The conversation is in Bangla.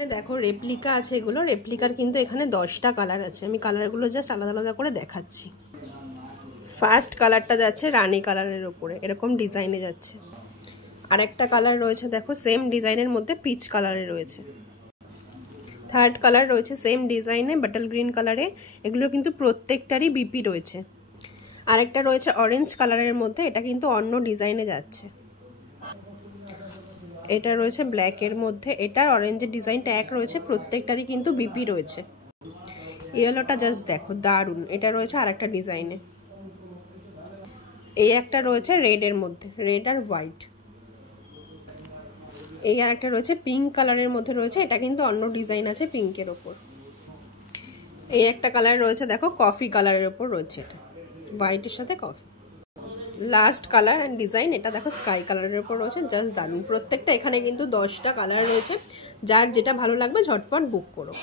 এখানে দেখো রেপ্লিকা আছে, এগুলো রেপ্লিকার কিন্তু এখানে 10টা কালার আছে। আমি কালারগুলো জাস্ট আলাদা আলাদা করে দেখাচ্ছি। ফার্স্ট কালারটা যাচ্ছে রানী কালারের ওপরে, এরকম ডিজাইনে যাচ্ছে। আরেকটা কালার রয়েছে দেখো সেম ডিজাইনের মধ্যে পিচ কালারে রয়েছে। থার্ড কালার রয়েছে সেম ডিজাইনে বাটল গ্রিন কালারে, এগুলো কিন্তু প্রত্যেকটারই বিপি রয়েছে। আরেকটা রয়েছে অরেঞ্জ কালারের মধ্যে, এটা কিন্তু অন্য ডিজাইনে যাচ্ছে। এটা রয়েছে ব্ল্যাকের মধ্যে, এটার অরেঞ্জের ডিজাইনটা এক রয়েছে, প্রত্যেকটারই কিন্তু বিপি রয়েছে। ইয়েলোটা জাস্ট দেখো দারুণ, এটা রয়েছে আরেকটা ডিজাইনে। এই একটা রয়েছে রেডের মধ্যে, রেড আর হোয়াইট। এই আরেকটা রয়েছে পিঙ্ক কালারের মধ্যে রয়েছে, এটা কিন্তু অন্য ডিজাইন আছে পিঙ্কের ওপর। এই একটা কালার রয়েছে দেখো কফি কালারের ওপর রয়েছে, এটা হোয়াইটের সাথে coffee. Last colour and design এটা দেখো স্কাই কালারের উপর রয়েছে, জাস্ট দারুণ। প্রত্যেকটা এখানে কিন্তু 10টা কালার রয়েছে, যার যেটা ভালো লাগবে ঝটপট বুক করো।